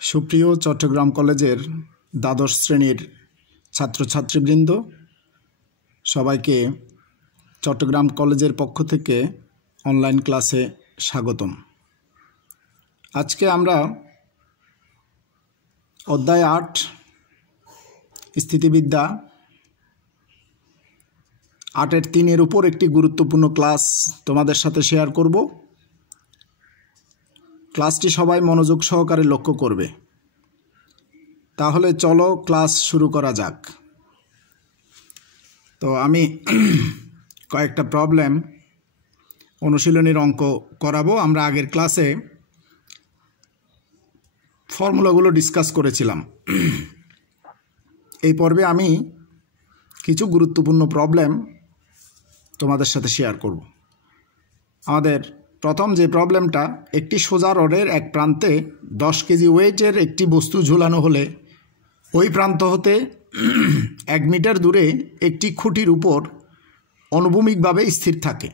সুপ্রিয় চট্টগ্রাম কলেজের দ্বাদশ শ্রেণীর ছাত্রছাত্রীবৃন্দ, সবাইকে চট্টগ্রাম কলেজের পক্ষ থেকে অনলাইন ক্লাসে স্বাগতম। আজকে আমরা অধ্যায় ৮ স্থিতিবিদ্যা ৮-এর ৩-এর উপর একটি গুরুত্বপূর্ণ ক্লাস তোমাদের সাথে শেয়ার করব। ক্লাসটি সবাই মনোযোগ সহকারে লক্ষ্য করবে। তাহলে চলো ক্লাস শুরু করা যাক। তো আমি কয়েকটা প্রবলেম অনুশীলনীর অঙ্ক করাবো। আমরা আগের ক্লাসে ফর্মুলাগুলো ডিসকাস করেছিলাম। এই পর্বে আমি কিছু গুরুত্বপূর্ণ প্রবলেম তোমাদের সাথে শেয়ার করব। আমাদের প্রথম যে প্রবলেমটা, একটি সোজা রডের এক প্রান্তে 10 কেজি ওয়েটের একটি বস্তু ঝুলানো হলে ওই প্রান্ত হতে 1 মিটার দূরে একটি খুঁটির উপর অনুভূমিকভাবে স্থির থাকে।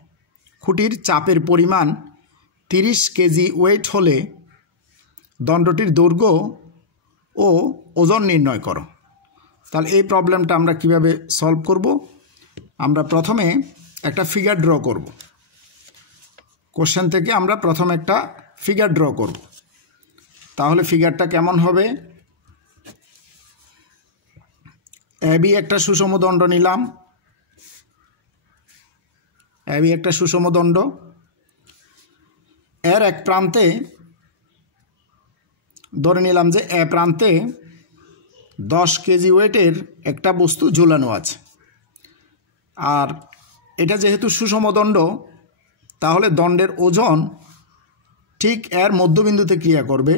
খুঁটির চাপের পরিমাণ 30 কেজি ওয়েট হলে দণ্ডটির দৈর্ঘ্য ও ওজন নির্ণয় করো। তাহলে এই প্রবলেমটা আমরা কিভাবে সলভ করব? আমরা প্রথমে একটা ফিগার ড্র করব। কোশ্চেন থেকে আমরা প্রথমে একটা ফিগার ড্র করব। তাহলে ফিগারটা কেমন হবে? এবি একটা সুষম দণ্ড নিলাম। এবি একটা সুষম দণ্ড। এর এক প্রান্তে ধরে নিলাম যে এ প্রান্তে 10 কেজি ওয়েটের একটা বস্তু ঝুলানো আছে। আর এটা যেহেতু সুষম দণ্ড, তাহলে দণ্ডের ওজন ঠিক এর মধ্যবিন্দুতে ক্রিয়া করবে।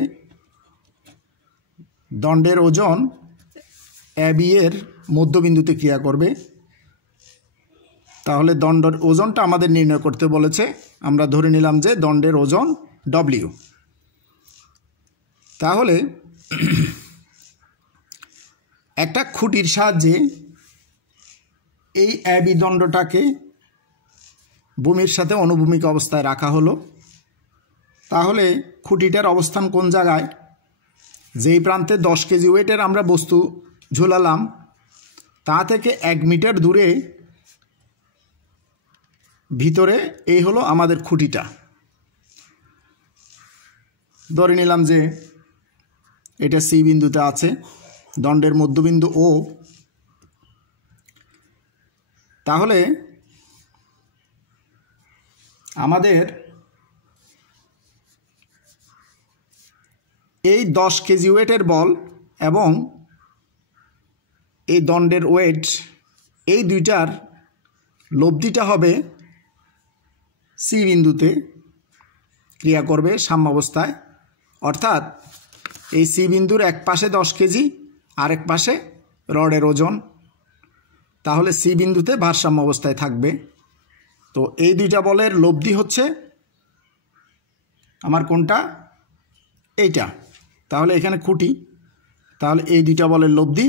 দণ্ডের ওজন এবি এর মধ্যবিন্দুতে ক্রিয়া করবে। তাহলে দণ্ডের ওজনটা আমাদের নির্ণয় করতে বলেছে। আমরা ধরে নিলাম যে দণ্ডের ওজন ডব্লিউ। তাহলে একটা খুঁটির সাহায্যে এই এবি দণ্ডটাকে ভূমির সাথে অনুভূমিক অবস্থায় রাখা হলো। তাহলে খুঁটিটার অবস্থান কোন জায়গায়? যেই প্রান্তে 10 কেজি ওয়েটের আমরা বস্তু ঝুলালাম, তা থেকে 1 মিটার দূরে ভিতরে এই হলো আমাদের খুঁটিটা। ধরে নিলাম যে এটা সি বিন্দুতে আছে, দণ্ডের মধ্যবিন্দু ও। তাহলে আমাদের এই 10 কেজি ওয়েটের বল এবং এই দণ্ডের ওয়েট, এই দুইটার লব্ধিটা হবে সি বিন্দুতে ক্রিয়া করবে সাম্যাবস্থায়। অর্থাৎ এই সি বিন্দুর এক পাশে 10 কেজি, আরেক পাশে রডের ওজন। তাহলে সি বিন্দুতে ভারসাম্য অবস্থায় থাকবে। তো এই দুইটা বলের লব্ধি হচ্ছে আমার কোনটা? এইটা। তাহলে এখানে খুঁটি, তাহলে এই দুইটা বলের লব্ধি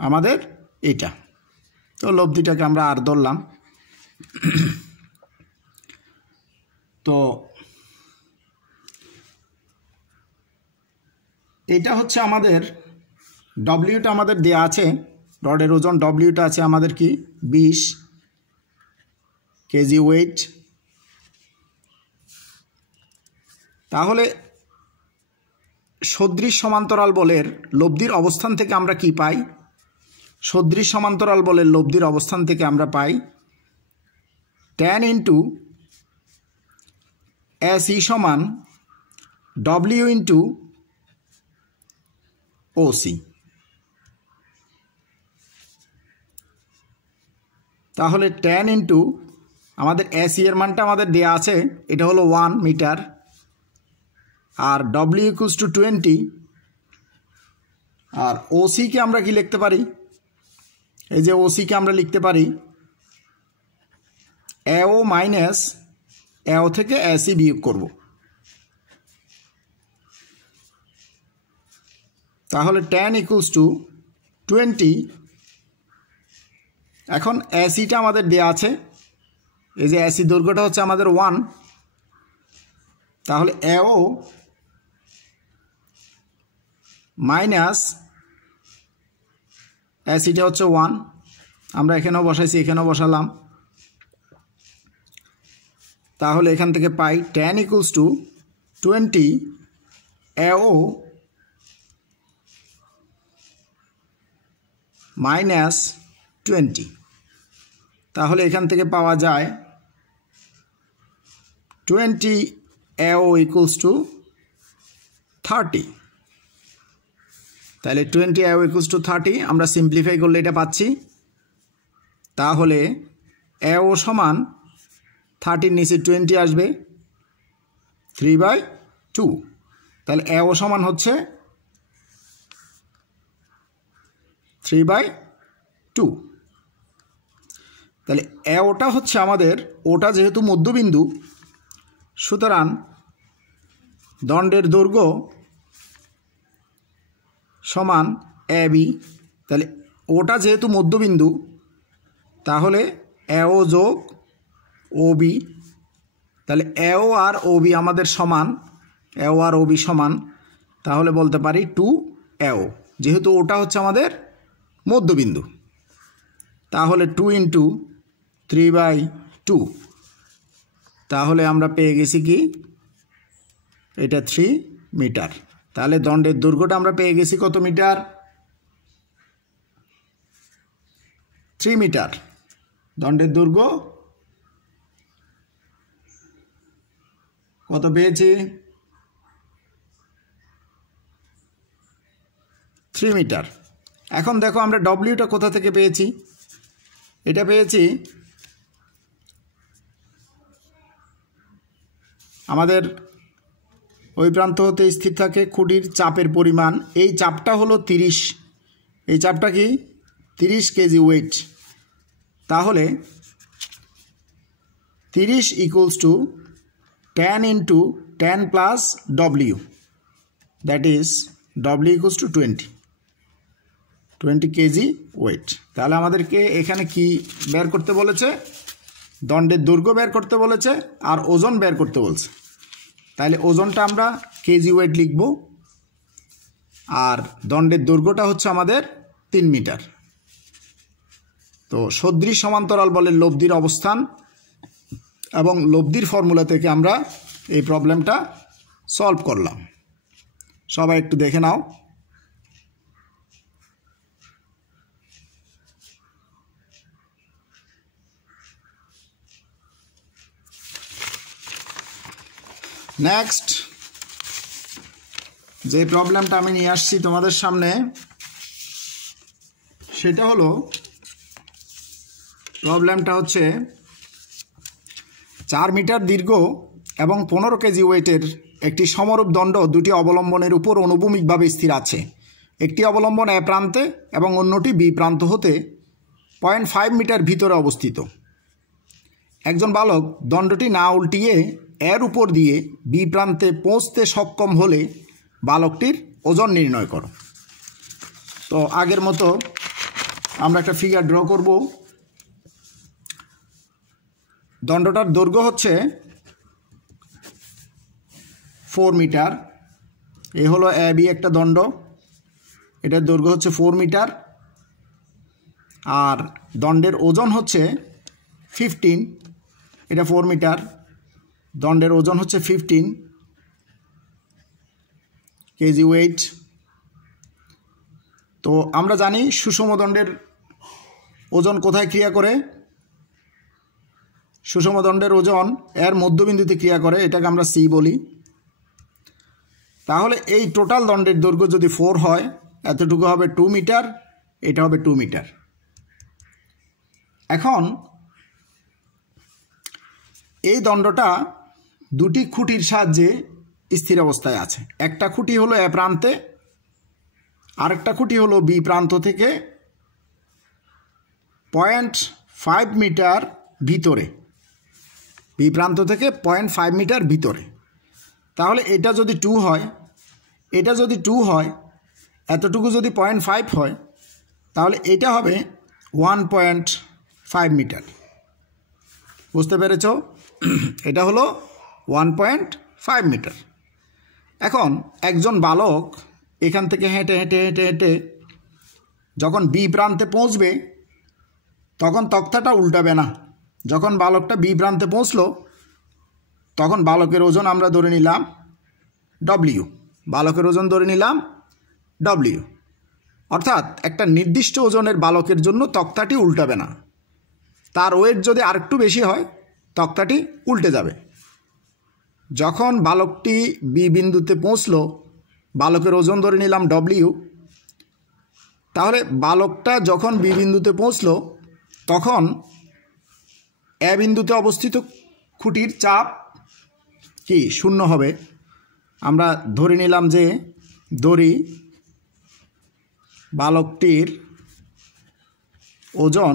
আমাদের এইটা। তো লব্ধিটাকে আমরা আর ধরলাম। তো এটা হচ্ছে আমাদের ডব্লিউটা আমাদের দেয়া আছে। রডের ওজন ডব্লিউটা আছে আমাদের কি 20 কেজি ওয়েট। তাহলে সদৃশ সমান্তরাল বলের লব্ধির অবস্থান থেকে আমরা কি পাই? সদৃশ সমান্তরাল বলের লব্ধির অবস্থান থেকে আমরা পাই tan ইন্টু SE সমান W ইন্টু OC। তাহলে tan ইন্টু আমাদের SE এর মানটা আমাদের দেয়া আছে, এটা হলো 1 মিটার। আর W ইকুয়ালস টু 20। আর OC কে আমরা কি লিখতে পারি? এই যে OC কে আমরা লিখতে পারি AO মাইনাস AO থেকে SE বিয়োগ করব। তাহলে tan ইকুয়ালস টু 20। এখন SEটা আমাদের দেয়া আছে, এই যে SE দৈর্ঘ্যটা হচ্ছে আমাদের 1। তাহলে AO মাইনাস এটা হচ্ছে 1, আমরা এখানেও বসাইছি, এখানেও বসালাম। তাহলে এখান থেকে পাই tan equals to 20 AO minus 20। তাহলে এখান থেকে পাওয়া যায় 20 AO ইকুয়ালস টু 30। তাহলে 20 AO ইকুয়ালস টু 30 আমরা সিম্পলিফাই করলে এটা পাচ্ছি। তাহলে AO সমান 30 নিচে 20 আসবে 3/2। তাহলে AO সমান হচ্ছে 3/2। তাহলে AOটা হচ্ছে আমাদের, ওটা যেহেতু মধ্যবিন্দু, সুতরাং দণ্ডের দৈর্ঘ্য সমান AB। তাহলে ওটা যেহেতু মধ্যবিন্দু, তাহলে AO যোগ OB। তাহলে AO আর OB আমাদের সমান, AO আর OB সমান, তাহলে বলতে পারি 2AO, যেহেতু ওটা হচ্ছে আমাদের মধ্যবিন্দু। তাহলে 2 × 3/2, তাহলে আমরা পেয়ে গেছি কি, এটা 3 মিটার। তাহলে দণ্ডের দৈর্ঘ্যটা আমরা পেয়ে গেছি কত মিটার? 3 মিটার। দণ্ডের দৈর্ঘ্য কত পেয়েছি? 3 মিটার। এখন দেখো আমরা ডব্লিউটা কোথা থেকে পেয়েছি? এটা পেয়েছি আমাদের ওই প্রান্ত হতে স্থির থাকে খুঁটির চাপের পরিমাণ। এই চাপটা হলো 30, এই চাপটা কি 30 কেজি ওয়েট। তাহলে 30 equals to 10 × 10 plus W, that is W equals to 20 KG weight. তাহলে আমাদেরকে এখানে কি বের করতে বলেছে? দণ্ডের দৈর্ঘ্য বের করতে বলেছে আর ওজন বের করতে বলছে। তাহলে ওজনটা আমরা কেজি ওয়েট লিখব, আর দণ্ডের দৈর্ঘ্যটা হচ্ছে আমাদের 3 মিটার। তো সদৃশ সমান্তরাল বলের লব্ধির অবস্থান এবং লব্ধির ফর্মুলা থেকে আমরা এই প্রবলেমটা সলভ করলাম। সবাই একটু দেখে নাও। নেক্সট যে প্রবলেমটা আমি নিয়ে আসছি তোমাদের সামনে, সেটা হলো, প্রবলেমটা হচ্ছে 4 মিটার দীর্ঘ এবং 15 কেজি ওয়েটের একটি সমরূপ দণ্ড দুটি অবলম্বনের উপর অনুভূমিকভাবে স্থির আছে। একটি অবলম্বন এ প্রান্তে এবং অন্যটি বি প্রান্ত হতে 0.5 মিটার ভিতরে অবস্থিত। একজন বালক দণ্ডটি না উল্টিয়ে এর উপর দিয়ে বি প্রান্তে পৌঁছতে সক্ষম হলে বালকটির ওজন নির্ণয় করো। তো আগের মতো আমরা একটা ফিগার ড্র করব। দণ্ডটার দৈর্ঘ্য হচ্ছে 4 মিটার। এ হলো এ বি একটা দণ্ড, এটার দৈর্ঘ্য হচ্ছে 4 মিটার, আর দণ্ডের ওজন হচ্ছে 15। এটা 4 মিটার, দণ্ডের ওজন হচ্ছে 15 কেজি ওয়েট। তো আমরা জানি সুষম দণ্ডের ওজন কোথায় ক্রিয়া করে? সুষম দণ্ডের ওজন এর মধ্যবিন্দুতে ক্রিয়া করে, এটাকে আমরা সি বলি। তাহলে এই টোটাল দণ্ডের দৈর্ঘ্য যদি 4 হয়, এতটুকু হবে 2 মিটার, এটা হবে 2 মিটার। এখন এই দণ্ডটা দুটি খুঁটির সাহায্যে স্থির অবস্থায় আছে। একটা খুঁটি হলো এ প্রান্তে, আরেকটা খুঁটি হলো বি প্রান্ত থেকে 0.5 মিটার ভিতরে, বি প্রান্ত থেকে 0.5 মিটার ভিতরে। তাহলে এটা যদি 2 হয়, এটা যদি 2 হয়, এতটুকু যদি 0.5 হয়, তাহলে এটা হবে 1.5 মিটার। বুঝতে পেরেছ? এটা হলো 1.5 মিটার। এখন একজন বালক এখান থেকে হেঁটে হেঁটে হেঁটে হেঁটে যখন বি প্রান্তে পৌঁছবে তখন তক্তাটা উল্টাবে না। যখন বালকটা বি প্রান্তে পৌঁছলো তখন বালকের ওজন আমরা ধরে নিলাম ডব্লিউ, বালকের ওজন ধরে নিলাম ডব্লিউ, অর্থাৎ একটা নির্দিষ্ট ওজনের বালকের জন্য তক্তাটি উল্টাবে না। তার ওয়েট যদি আরেকটু বেশি হয় তক্তাটি উল্টে যাবে। যখন বালকটি বি বিন্দুতে পৌঁছলো বালকের ওজন ধরে নিলাম ডব্লিউ, তাহলে বালকটা যখন বি বিন্দুতে পৌঁছলো তখন এ বিন্দুতে অবস্থিত খুঁটির চাপ কি শূন্য হবে। আমরা ধরে নিলাম যে দড়ি বালকটির ওজন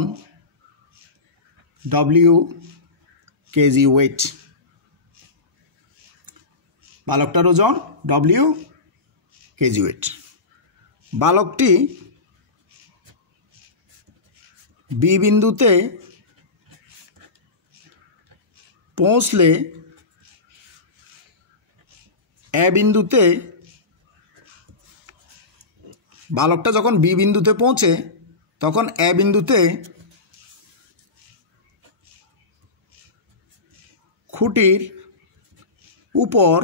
ডব্লিউ কেজি ওয়েট, বালকটার ওজন ডব্লিউ কেজি ওয়েট। বালকটি বি বিন্দুতে পৌঁছলে এ বিন্দুতে, বালকটা যখন বি বিন্দুতে পৌঁছে তখন এ বিন্দুতে খুঁটির উপর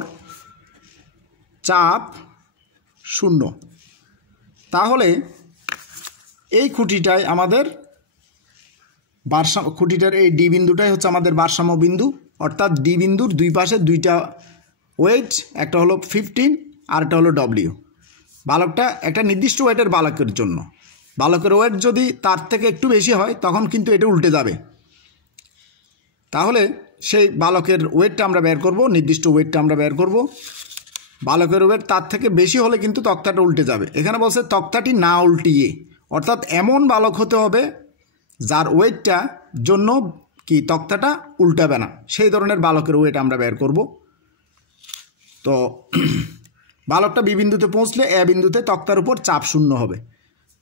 চাপ শূন্য। তাহলে এই খুঁটিটাই আমাদের ভারসাম্য, খুঁটিটার এই ডি বিন্দুটাই হচ্ছে আমাদের ভারসাম্য বিন্দু, অর্থাৎ ডি বিন্দুর দুই পাশে দুইটা ওয়েট, একটা হলো 15 আর একটা হলো ডব্লিউ। বালকটা একটা নির্দিষ্ট ওয়েটের বালকের জন্য, বালকের ওয়েট যদি তার থেকে একটু বেশি হয় তখন কিন্তু এটা উল্টে যাবে। তাহলে সেই বালকের ওয়েটটা আমরা বের করব, নির্দিষ্ট ওয়েটটা আমরা বের করব। বালকের ওয়েট তার থেকে বেশি হলে কিন্তু তক্তাটা উল্টে যাবে। এখানে বলছে তক্তাটি না উল্টিয়ে, অর্থাৎ এমন বালক হতে হবে যার ওয়েটটা জন্য কি তক্তাটা উল্টাবে না, সেই ধরনের বালকের ওয়েট আমরা বের করব। তো বালকটা বি বিন্দুতে পৌঁছলে এ বিন্দুতে তক্তার উপর চাপ শূন্য হবে।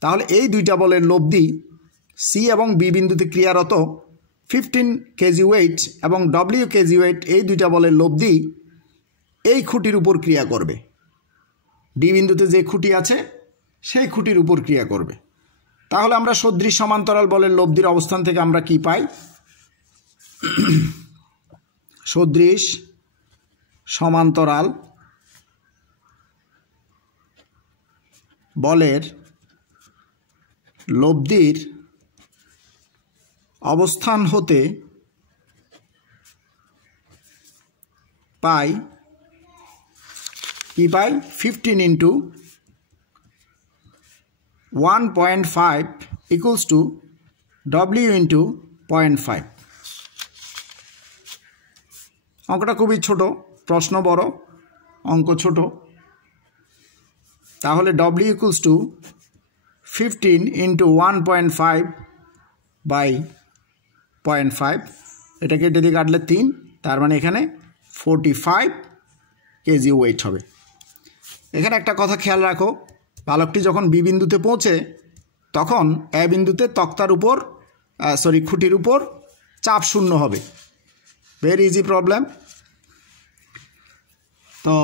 তাহলে এই দুইটা বলের লব্ধি সি এবং বি বিন্দুতে ক্রিয়ারত 15 কেজি ওয়েট এবং ডব্লিউ কেজি ওয়েট, এই দুইটা বলের লব্ধি এই খুঁটির উপর ক্রিয়া করবে। ডি বিন্দুতে যে খুঁটি আছে সেই খুঁটির উপর ক্রিয়া করবে। তাহলে আমরা সদৃশ সমান্তরাল বলের লব্ধির অবস্থান থেকে আমরা কি পাই? সদৃশ সমান্তরাল বলের লব্ধির অবস্থান হতে পাই কি পাই 15 into 1.5 equals to W into 0.5। অঙ্কটা খুবই ছোট, প্রশ্ন বড়, অঙ্ক ছোট। তাহলে W equals to 15 into 1.5 by 0.5, এটাকে এটা দিয়ে কাটলে 3, তার মানে এখানে 45 কেজি ওয়েট হবে। এখানে একটা কথা খেয়াল রাখো, বালকটি যখন বি বিন্দুতে পৌঁছে তখন এ বিন্দুতে তক্তার উপর খুঁটির উপর চাপ শূন্য হবে। Very easy problem. তো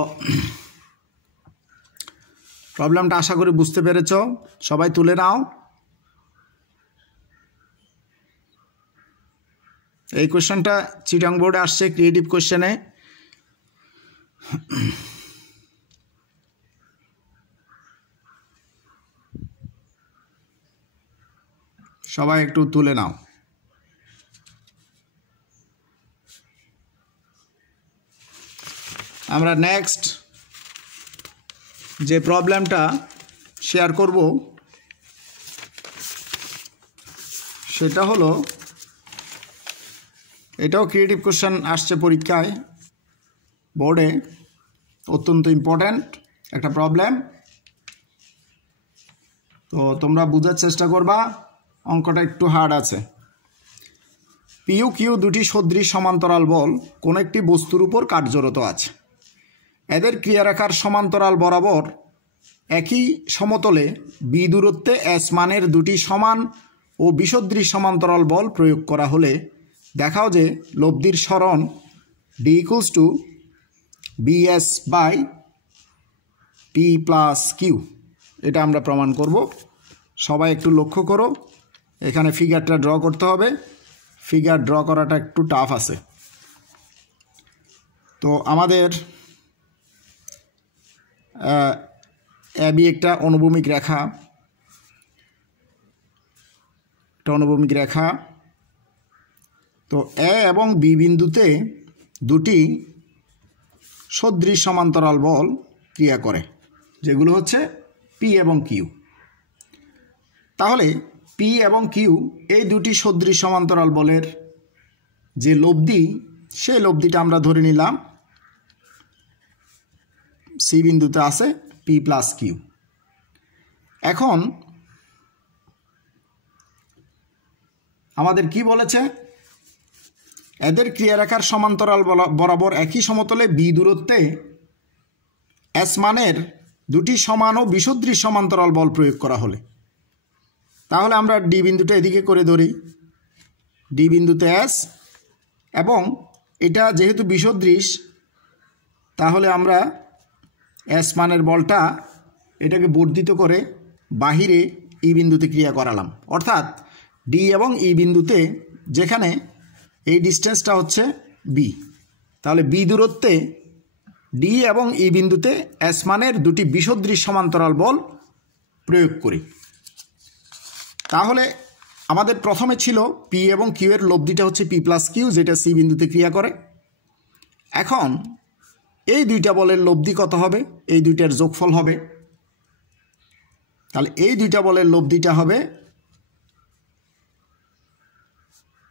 প্রবলেমটা আশা করি বুঝতে পেরেছ, সবাই তুলে নাও। এই কোশ্চেনটা চিটাং বোর্ডে আসছে ক্রিয়েটিভ কোশ্চেনে। সবাই একটু তুলে নাও। আমরা নেক্সট যে প্রবলেমটা শেয়ার করব সেটা হলো, এটাও ক্রিয়েটিভ কোশ্চেন আসছে পরীক্ষায় বোর্ডে, অত্যন্ত ইম্পর্ট্যান্ট একটা প্রবলেম। তো তোমরা বোঝার চেষ্টা করবা, অঙ্কটা একটু হার্ড আছে। পিউ কিউ দুটি সদৃশ সমান্তরাল বল কোনো একটি বস্তুর উপর কার্যরত আছে। এদের ক্রিয়ারেখার সমান্তরাল বরাবর একই সমতলে বি দূরত্বে এস মানের দুটি সমান ও বিসদৃশ সমান্তরাল বল প্রয়োগ করা হলে দেখাও যে লব্ধির সরণ D equals to BS by P plus Q, এটা আমরা প্রমাণ করব। সবাই একটু লক্ষ্য করো, এখানে ফিগারটা ড্র করতে হবে। ফিগার ড্র করাটা একটু টাফ আছে। তো আমাদের এবি একটা অনুভূমিক রেখা, তো এ এবং বি বিন্দুতে দুটি সদৃশ সমান্তরাল বল ক্রিয়া করে, যেগুলো হচ্ছে পি এবং কিউ। তাহলে পি এবং কিউ এই দুটি সদৃশ সমান্তরাল বলের যে লব্ধি, সেই লব্ধিটা আমরা ধরে নিলাম সি বিন্দুতে আছে পি প্লাস কিউ। এখন আমাদের কি বলেছে, এদের ক্রিয়ারেখার সমান্তরাল বরাবর একই সমতলে বি দূরত্বে এস মানের দুটি সমান ও বিসদৃশ সমান্তরাল বল প্রয়োগ করা হলে, তাহলে আমরা ডি বিন্দুটা এদিকে করে ধরি, ডি বিন্দুতে এস, এবং এটা যেহেতু বিসদৃশ তাহলে আমরা এস মানের বলটা এটাকে বর্ধিত করে বাহিরে ই বিন্দুতে ক্রিয়া করালাম। অর্থাৎ ডি এবং ই বিন্দুতে যেখানে এই ডিস্টেন্সটা হচ্ছে বি, তাহলে বি দূরত্বে ডি এবং ই বিন্দুতে এস মানের দুটি বিসদৃশ সমান্তরাল বল প্রয়োগ করি। তাহলে আমাদের প্রথমে ছিল পি এবং কিউ এর লব্ধিটা হচ্ছে পি প্লাস কিউ, যেটা সি বিন্দুতে ক্রিয়া করে। এখন এই দুইটা বলের লব্ধি কত হবে, এই দুইটার যোগফল হবে। তাহলে এই দুইটা বলের লব্ধিটা হবে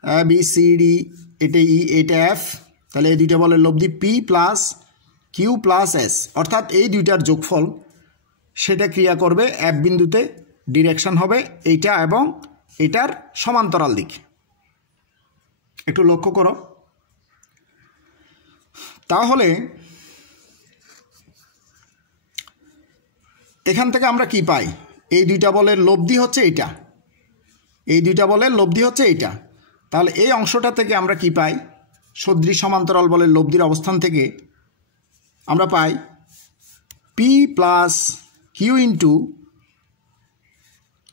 এ বি সি ডি, এটা ই, এটা এফ। তাহলে এই দুইটা বলের লব্ধি P plus Q plus S, অর্থাৎ এই দুইটার যোগফল, সেটা ক্রিয়া করবে এফ বিন্দুতে। ডিরেকশন হবে এইটা এবং এটার সমান্তরাল দিক। একটু লক্ষ্য করো। তাহলে এখান থেকে আমরা কি পাই, এই দুইটা বলের লব্ধি হচ্ছে এইটা, এই দুইটা বলের লব্ধি হচ্ছে এইটা। তাহলে এই অংশটা থেকে আমরা কি পাই, সদৃশ সমান্তরাল বলের লব্ধির অবস্থান থেকে আমরা পাই P plus Q into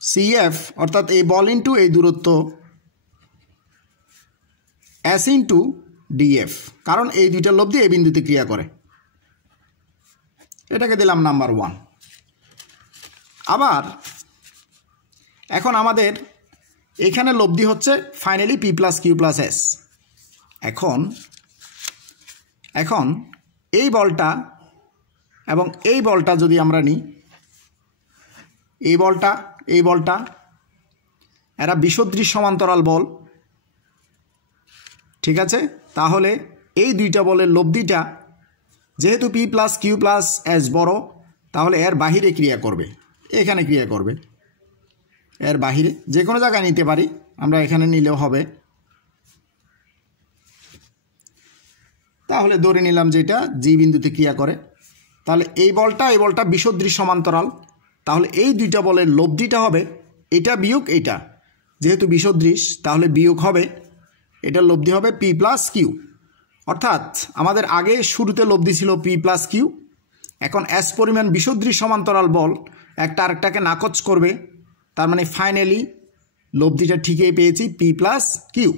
CF, অর্থাৎ এই বল ইন্টু এই দূরত্ব এস ইন্টু ডিএফ, কারণ এই দুইটার লব্ধি এই বিন্দুতে ক্রিয়া করে। এটাকে দিলাম নাম্বার 1। আবার এখন আমাদের এখানে লব্ধি হচ্ছে finally P plus Q plus S. এখন এই বলটা এবং এই বলটা যদি আমরা নিই, এই বলটা এরা বিসদৃশ সমান্তরাল বল, ঠিক আছে। তাহলে এই দুইটা বলের লব্ধিটা যেহেতু P plus Q plus S বড়, তাহলে এর বাহিরে ক্রিয়া করবে, এখানে ক্রিয়া করবে, এর বাহিরে যে কোনো জায়গায় নিতে পারি আমরা, এখানে নিলেও হবে। তাহলে ধরে নিলাম যে এটা জি বিন্দুতে ক্রিয়া করে। তাহলে এই বলটা বিসদৃশ সমান্তরাল, তাহলে এই দুইটা বলের লব্ধিটা হবে এটা বিয়োগ এটা, যেহেতু বিসদৃশ তাহলে বিয়োগ হবে, এটার লব্ধি হবে পি প্লাস কিউ। অর্থাৎ আমাদের আগে শুরুতে লব্ধি ছিল পি প্লাস কিউ, এখন এস পরিমাণ বিসদৃশ সমান্তরাল বল একটা আরেকটাকে নাকচ করবে, তার মানে ফাইনালি লব্ধিটা ঠিকই পেয়েছি পি প্লাস কিউ।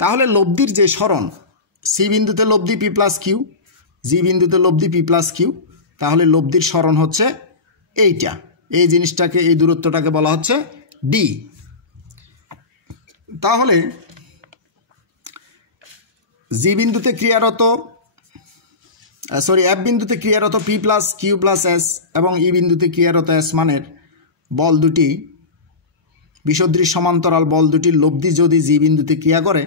তাহলে লব্ধির যে সরণ, সি বিন্দুতে লব্ধি পি প্লাস কিউ, জি বিন্দুতে লব্ধি পি প্লাস কিউ, তাহলে লব্ধির সরণ হচ্ছে এইটা, এই জিনিসটাকে, এই দূরত্বটাকে বলা হচ্ছে ডি। তাহলে জি বিন্দুতে ক্রিয়ারত এফ বিন্দুতে ক্রিয়ারত P plus Q plus S এবং ই বিন্দুতে ক্রিয়ারত এস মানের বল দুটি, বিসদৃশ সমান্তরাল বল দুটির লব্ধি যদি জি বিন্দুতে ক্রিয়া করে,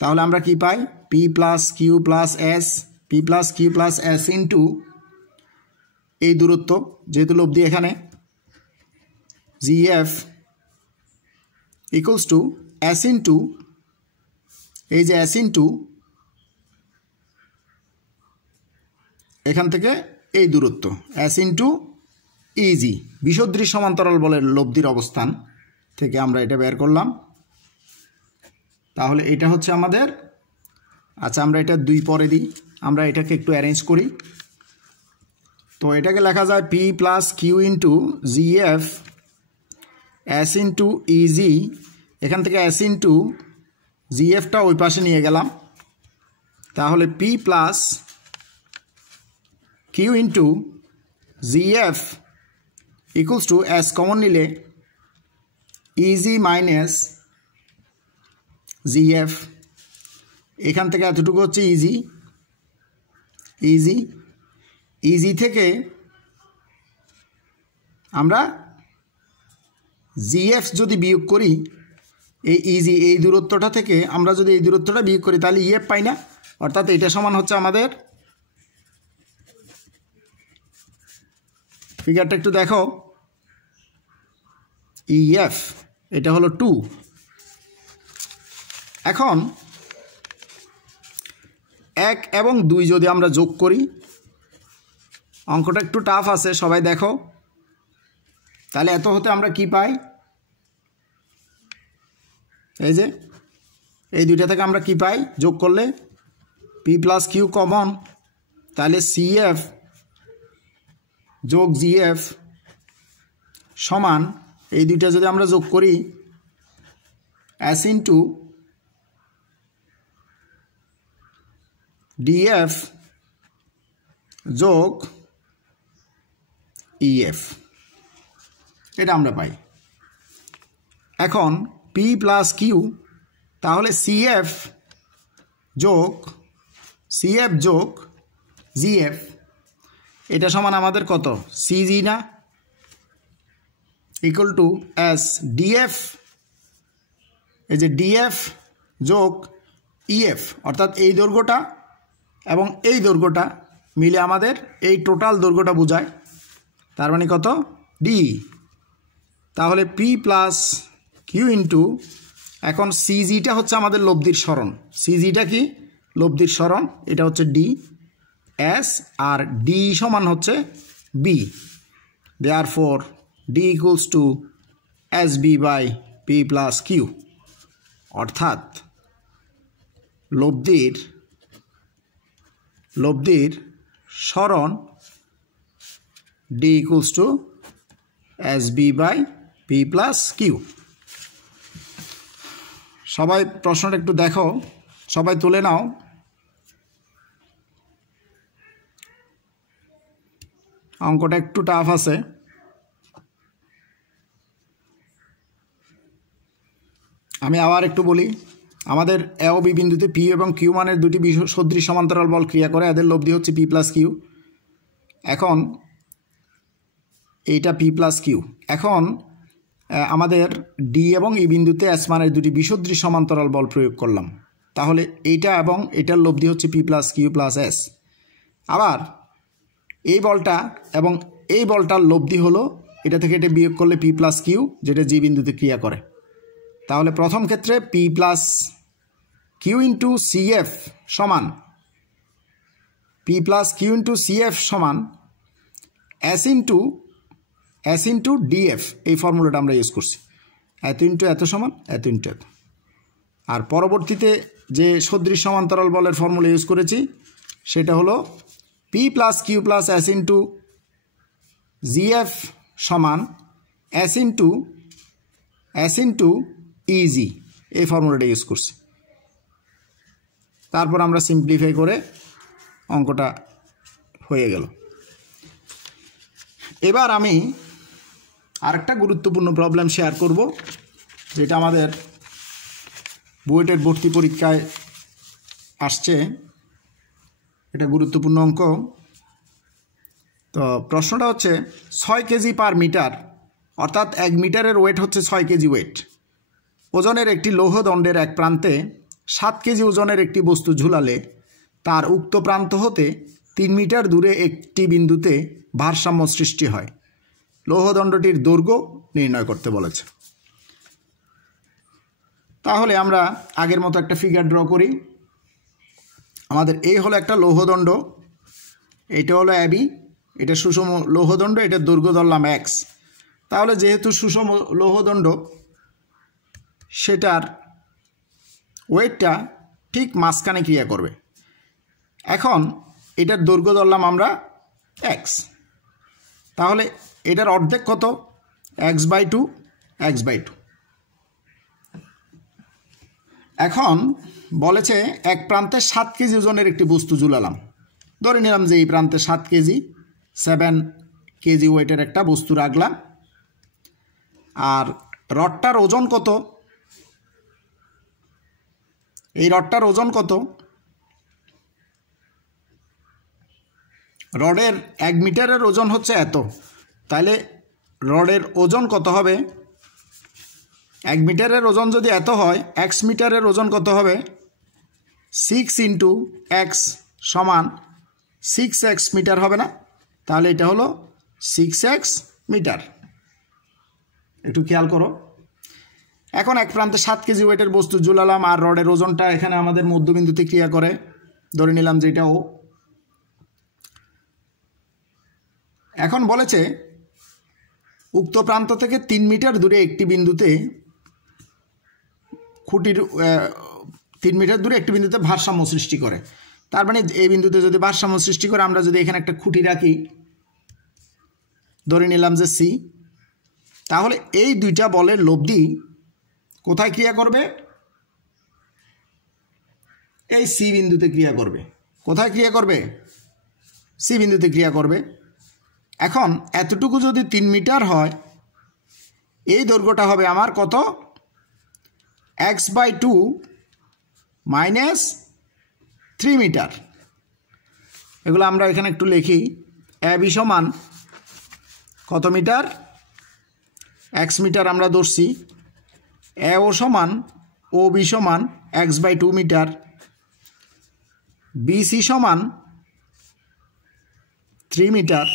তাহলে আমরা কি পাই, P plus Q plus S into এই দূরত্ব, যেহেতু লব্ধি এখানে, G F equals to S into এই যে এস ইন্টু এখান থেকে এই দূরত্ব এস ইন্টু ইজি, বিসদৃশ সমান্তরাল বলের লব্ধির অবস্থান থেকে আমরা এটা বের করলাম। তাহলে এটা হচ্ছে আমাদের, আচ্ছা আমরা এটা 2 পরে দিই, আমরা এটাকে একটু অ্যারেঞ্জ করি। তো এটাকে লেখা যায় P plus Q into GF S into EG, এখান থেকে এস ইন্টু জিএফটা ওই পাশে নিয়ে গেলাম, তাহলে P plus Q into GF equals to S common নিলে ইজি মাইনাস জিএফ, এখান থেকে এতটুকু হচ্ছে ইজি, ইজি ইজি থেকে আমরা জিএফ যদি বিয়োগ করি, এই ইজি এই দূরত্বটা থেকে আমরা যদি এই দূরত্বটা বিয়োগ করি তাহলে ইএফ পাই না, অর্থাৎ এটা সমান হচ্ছে আমাদের, ফিগারটা একটু দেখো, ইএফ এটা হলো 2। এখন 1 এবং 2 যদি আমরা যোগ করি, অঙ্কটা একটু টাফ আছে সবাই দেখো, তাহলে এত হতে আমরা কি পাই, এই যে এই দুইটা থেকে আমরা কি পাই যোগ করলে পি প্লাস কিউ কমন, তাহলে সিএফ যোগ জিএফ সমান এই দুইটা যদি আমরা যোগ করি এস ইন্টু ডিএফ যোগ ইএফ, এটা আমরা পাই। এখন পি প্লাস কিউ, তাহলে সিএফ যোগ জিএফ, এটা সমান আমাদের কত, সিজি না, ইকুয়াল টু এস ডিএফ, এই যে ডিএফ যোগ ইএফ, অর্থাৎ এই দৈর্ঘ্যটা এবং এই দৈর্ঘ্যটা মিলে আমাদের এই টোটাল দৈর্ঘ্যটা বোঝায়, তার মানে কত ডি। তাহলে পি প্লাস কিউ ইন্টু, এখন সিজিটা হচ্ছে আমাদের লব্ধির সরণ, সিজিটা কি লব্ধির সরণ, এটা হচ্ছে ডি এস, আর ডি সমান হচ্ছে B, therefore D equals to S B by P plus Q, অর্থাৎ লব্ধির সরণ D equals to S B by P plus Q. সবাই প্রশ্নটা একটু দেখো, সবাই তুলে নাও। অঙ্কটা একটু টাফ আছে। আমি আবার একটু বলি, আমাদের এ ও বি বিন্দুতে পি এবং কিউ মানের দুটি সদৃশ সমান্তরাল বল ক্রিয়া করে, এদের লব্ধি হচ্ছে পি প্লাস কিউ। এখন এইটা পি প্লাস কিউ, এখন আমাদের ডি এবং ই বিন্দুতে এস মানের দুটি বিসদৃশ সমান্তরাল বল প্রয়োগ করলাম, তাহলে এইটা এবং এটার লব্ধি হচ্ছে P plus Q plus S. আবার এই বলটা এবং এই বলটার লব্ধি হলো, এটা থেকে এটা বিয়োগ করলে পি প্লাস কিউ, যেটা জি বিন্দুতে ক্রিয়া করে। তাহলে প্রথম ক্ষেত্রে P plus Q into CF সমান এস ইন্টু ডিএফ, এই ফর্মুলাটা আমরা ইউজ করছি, এত ইন্টু এত সমান এত ইন্টু এত। আর পরবর্তীতে যে সদৃশ সমান্তরাল বলের ফর্মুলা ইউজ করেছি সেটা হলো P plus Q plus S into GF সমান এস ইন্টু ইজি, এই ফর্মুলাটা ইউজ করছি। তারপর আমরা সিম্পলিফাই করে অঙ্কটা হয়ে গেল। এবার আমি আরেকটা গুরুত্বপূর্ণ প্রবলেম শেয়ার করব, যেটা আমাদের বুয়েটের ভর্তি পরীক্ষায় আসছে, এটা গুরুত্বপূর্ণ অঙ্ক। তো প্রশ্নটা হচ্ছে 6 কেজি পার মিটার, অর্থাৎ 1 মিটারের ওয়েট হচ্ছে 6 কেজি ওয়েট ওজনের একটি লৌহদণ্ডের এক প্রান্তে 7 কেজি ওজনের একটি বস্তু ঝুলালে তার উক্ত প্রান্ত হতে 3 মিটার দূরে একটি বিন্দুতে ভারসাম্য সৃষ্টি হয়। লৌহদণ্ডটির দৈর্ঘ্য নির্ণয় করতে বলেছে। তাহলে আমরা আগের মতো একটা ফিগার ড্র করি। আমাদের এই হলো একটা লৌহদণ্ড, এটা হলো এবি, এটা সুষম লৌহদণ্ড, এটার দৈর্ঘ্য ধরলাম এক্স। তাহলে যেহেতু সুষম লৌহদণ্ড, সেটার ওয়েটটা ঠিক মাঝখানে ক্রিয়া করবে। এখন এটার দৈর্ঘ্য ধরলাম আমরা এক্স, তাহলে এটার অর্ধেক কত? x/2 x/2। এখন বলেছে এক প্রান্তে 7 কেজি ওজনের একটি বস্তু ঝুলালাম। ধরে নিলাম যে এই প্রান্তে 7 কেজি 7 কেজি ওয়েটের একটা বস্তু রাখলাম। আর রডটার ওজন কত? এই রডটার ওজন কত? রডের 1 মিটারের ওজন হচ্ছে এত, তাহলে রডের ওজন কত হবে? 1 মিটারের ওজন যদি এত হয়, x মিটারের ওজন কত হবে? 6 × x সমান 6x মিটার হবে না? তাহলে এটা হলো 6x মিটার। একটু খেয়াল করো। এখন এক প্রান্তে 7 কেজি ওয়েটের বস্তু ঝুলালাম, আর রডের ওজনটা এখানে আমাদের মধ্যবিন্দুতে ক্রিয়া করে। ধরে নিলাম যে এটা ও। এখন বলেছে উক্ত প্রান্ত থেকে 3 মিটার দূরে একটি বিন্দুতে খুঁটির 3 মিটার দূরে একটি বিন্দুতে ভারসাম্য সৃষ্টি করে। তার মানে এই বিন্দুতে যদি ভারসাম্য সৃষ্টি করে, আমরা যদি এখানে একটা খুঁটি রাখি, ধরে নিলাম যে সি, তাহলে এই দুইটা বলের লব্ধি কোথায় ক্রিয়া করবে? এই সি বিন্দুতে ক্রিয়া করবে। কোথায় ক্রিয়া করবে? সি বিন্দুতে ক্রিয়া করবে। এখন এতটুকু যদি 3 মিটার হয়, এই দৈর্ঘ্যটা হবে আমার কত? x/2 - 3 metre. এগুলো আমরা এখানে একটু লিখি। AB সমান কত মিটার? x মিটার আমরা ধরছি। AO সমান OB সমান x/2 মিটার। BC সমান 3 মিটার।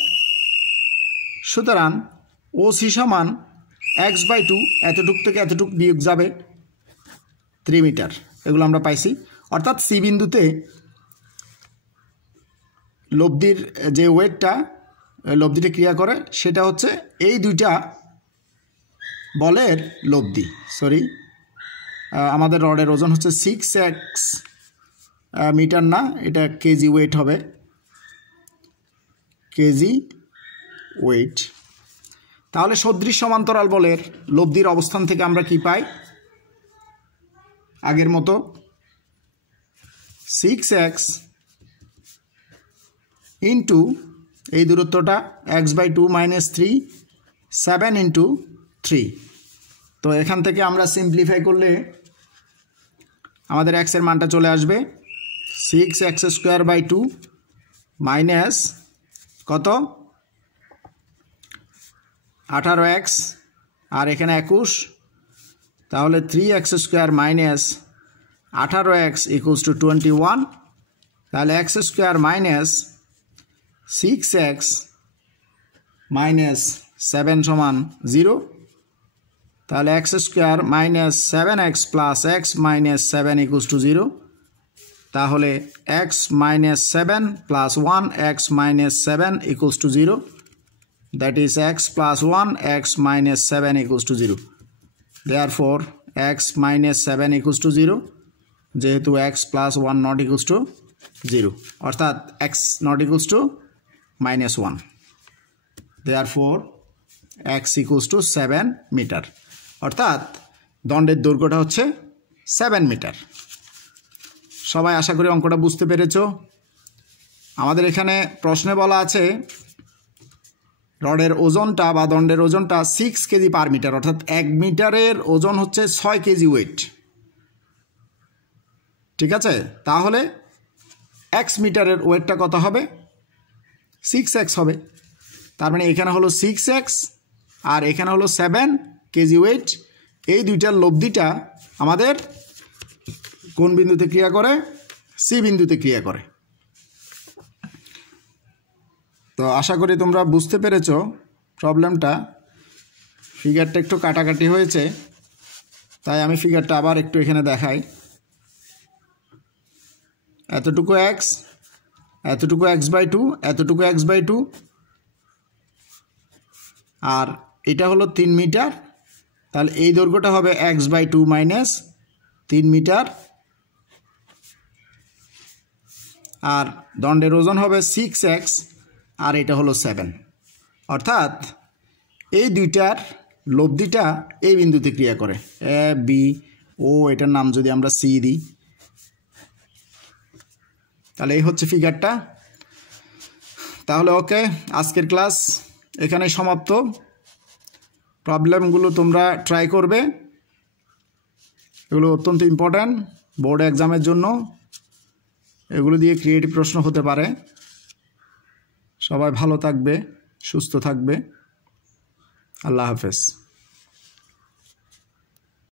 সুতরাং OC সমান x/2, এতটুক থেকে এতটুক বিয়োগ যাবে 3 মিটার। এগুলো আমরা পাইছি। অর্থাৎ সি বিন্দুতে লব্ধির যে ওয়েটটা, লব্ধিটা ক্রিয়া করে, সেটা হচ্ছে এই দুইটা বলের লব্ধি। আমাদের রডের ওজন হচ্ছে 6x মিটার, না, এটা কেজি ওয়েট হবে, কেজি ওয়েট। তাহলে সদৃশ সমান্তরাল বলের লব্ধির অবস্থান থেকে আমরা কি পাই? আগের মতো 6x ইন্টু এই দূরত্বটা x/2 - 3, 7 × 3। তো এখান থেকে আমরা সিম্পলিফাই করলে আমাদের x এর মানটা চলে আসবে 6x² মাইনাস কত? 18x, আর এখানে 21, তাহলে 3x² মাইনাস 18x = 21। তাহলে x² মাইনাস 6x মাইনাস 7 সমান 0। তাহলে x² minus 7x plus x minus 7 = 0। তাহলে x minus 7 plus 1 x minus 7 = 0। That is x plus 1 x minus 7 = 0. Therefore x minus 7 = 0, যেহেতু x plus 1 not equals to 0, অর্থাৎ x not equals to -1. Therefore x equals to 7 metre. অর্থাৎ দণ্ডের দৈর্ঘ্যটা হচ্ছে 7 metre. সবাই আশা করি অঙ্কটা বুঝতে পেরেছো। আমাদের এখানে প্রশ্নে বলা আছে রডের ওজনটা বা দণ্ডের ওজনটা 6 কেজি পার মিটার, অর্থাৎ 1 মিটারের ওজন হচ্ছে 6 কেজি ওয়েট। ঠিক আছে, তাহলে x মিটারের ওয়েটটা কত হবে? 6x হবে। তার মানে এখানে হলো 6x আর এখানে হলো 7 কেজি ওয়েট। এই দুইটার লব্ধিটা আমাদের কোন বিন্দুতে ক্রিয়া করে? সি বিন্দুতে ক্রিয়া করে। তো আশা করি তোমরা বুঝতে পেরেছো প্রবলেমটা। ফিগারটা একটু কাটাকাটি হয়েছে, তাই আমি ফিগারটা আবার একটু এখানে দেখাই। এতটুকু x, এতটুকু x/2, এতটুকু x/2, আর এটা হলো 3 মিটার। তাহলে এই দৈর্ঘ্যটা হবে x/2 মাইনাস 3 মিটার, আর দণ্ডের ওজন হবে 6x, আর এটা হলো 7, অর্থাৎ এই দুইটার লব্ধিটা এই বিন্দুতে ক্রিয়া করে, এ বি ও, এটার নাম যদি আমরা সি দিই, তাহলে এই হচ্ছে ফিগারটা। তাহলে ওকে, আজকের ক্লাস এখানে সমাপ্ত। প্রবলেমগুলো তোমরা ট্রাই করবে, এগুলো অত্যন্ত ইম্পর্ট্যান্ট বোর্ড এক্সামের জন্য। এগুলো দিয়ে ক্রিয়েটিভ প্রশ্ন হতে পারে। সবাই ভালো থাকবে, সুস্থ থাকবে। আল্লাহ হাফেজ।